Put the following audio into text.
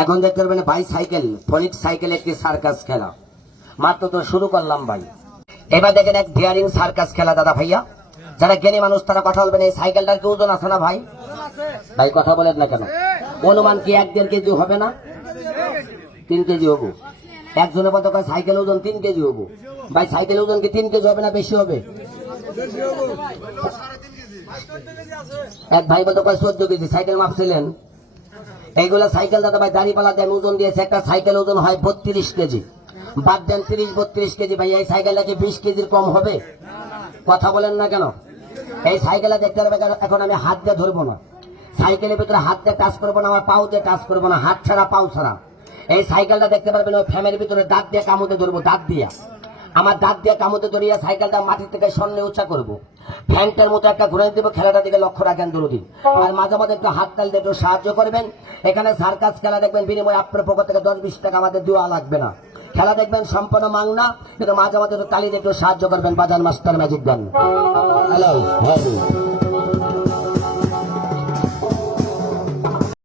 এখন দেখতে পারবেন বাইসাইকেল ফোনিক সাইকেল একটি সার্কাস খেলা মাত্র তো শুরু করলাম ভাই। এবার দেখেন এক ডিয়ারিং সার্কাস খেলা দাদা ভাইয়া, যারা জ্ঞানী মানুষ তারা কথা বলবেন। এই সাইকেলটার কি ওজন আছে না ভাই? ভাই কথা বলেন না কেন? অনুমান কি 1-1.5 কেজি হবে না? 3 কেজি হবো। একজনের মতো সাইকেল ওজন 3 কেজি হবো। ভাই সাইকেল ওজন কি 3 কেজি হবে না বেশি হবে? এক ভাই বলতো 14 কেজি সাইকেল মাপছিলেন। এইগুলা সাইকেল দাদা ভাই দাঁড়িপালা দেন ওজন দিয়েছে। একটা সাইকেল ওজন হয় 32 কেজি, বাদ দেন 30-32 কেজি। ভাই এই সাইকেলটা কি 20 কেজির কম হবে? কথা বলেন না কেন? এই সাইকেলে দেখতে পারবে। এখন আমি হাত দিয়ে ধরবো না, সাইকেলের ভিতরে হাত দিয়ে টাচ করবো না, আমার পাও দিয়ে টাচ করবো না, হাত ছাড়া পাও ছাড়া। এই সাইকেলটা দেখতে পারবেন ওই ফ্যামের ভিতরে দাঁত দিয়ে কামড়ে ধরবো, দাঁত দিয়া আমার দাঁত দিয়ে কামড়ে ধরিয়া সাইকেলটা মাটি থেকে সামনে উঁচা করবো, ফ্যানটার মতো একটা ঘুরে দেবো। খেলাটা দিকে লক্ষ্য রাখেন দরদিন, আর মাঝে মাঝে একটু হাত তাল দিয়ে একটু সাহায্য করবেন। এখানে সার্কাস খেলা দেখবেন বিনিময়ে আপনার পক্ষ থেকে 10-20 টাকা আমাদের দেওয়া লাগবে না। খেলা দেখবেন সম্পূর্ণ মাংনা, কিন্তু মাঝে মাঝে একটু তালি দিয়ে একটু সাহায্য করবেন। বাজার মাস্টার ম্যাজিক গান। Hello hello.